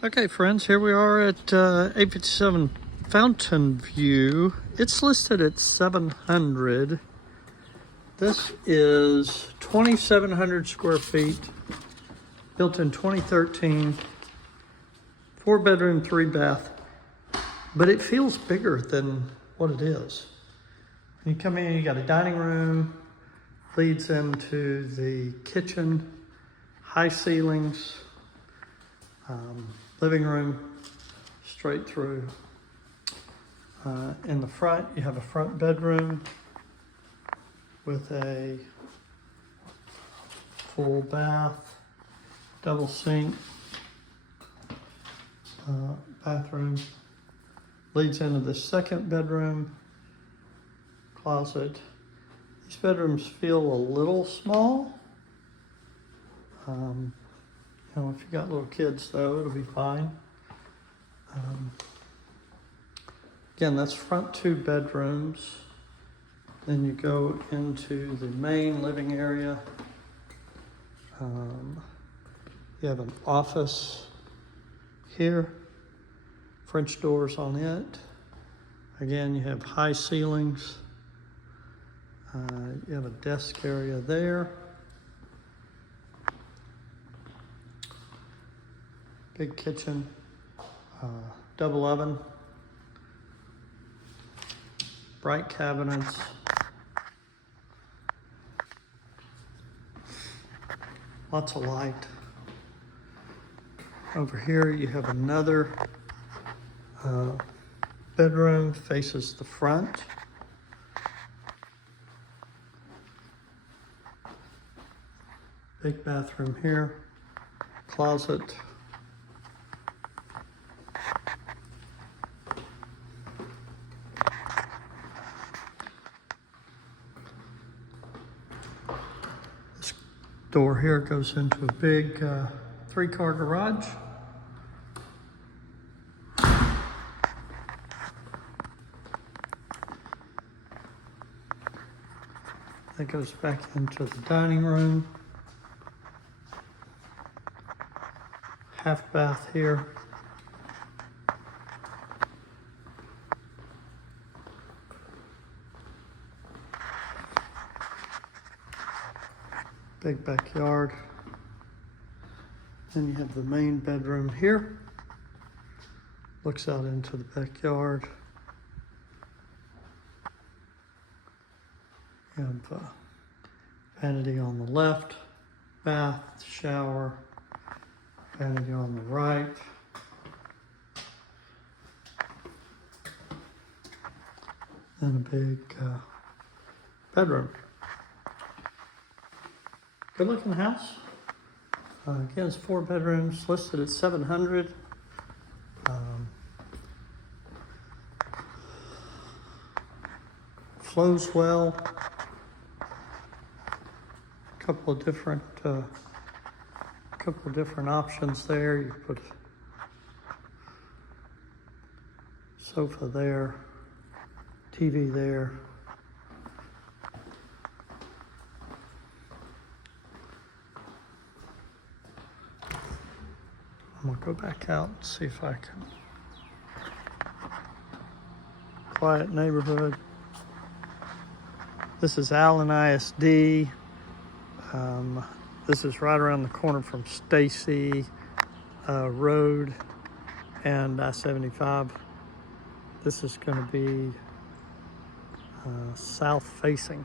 Okay, friends, here we are at 857 Fountain View. It's listed at 700. This is 2,700 square feet, built in 2013, 4-bedroom, 3-bath, but it feels bigger than what it is. When you come in, you got a dining room, leads into the kitchen, high ceilings, living room, straight through. In the front, you have a front bedroom with a full bath, double sink, bathroom. Leads into the second bedroom, closet. These bedrooms feel a little small. If you got little kids though, it'll be fine. Again, that's front 2 bedrooms. Then you go into the main living area. You have an office here, French doors on it. Again, you have high ceilings. You have a desk area there. Big kitchen, double oven, bright cabinets, lots of light. Over here you have another bedroom, faces the front. Big bathroom here, closet. This door here goes into a big 3-car garage. That goes back into the dining room. Half bath here. Big backyard. Then you have the main bedroom here. Looks out into the backyard. You have vanity on the left, bath, shower, vanity on the right. Then a big bedroom. Good looking house. Again, it's 4 bedrooms, listed at 700. Flows well. Couple of different options there. You put sofa there, TV there. I'm gonna go back out and see if I can. Quiet neighborhood. This is Allen Isd. This is right around the corner from Stacy Road and I-75. This is going to be south facing.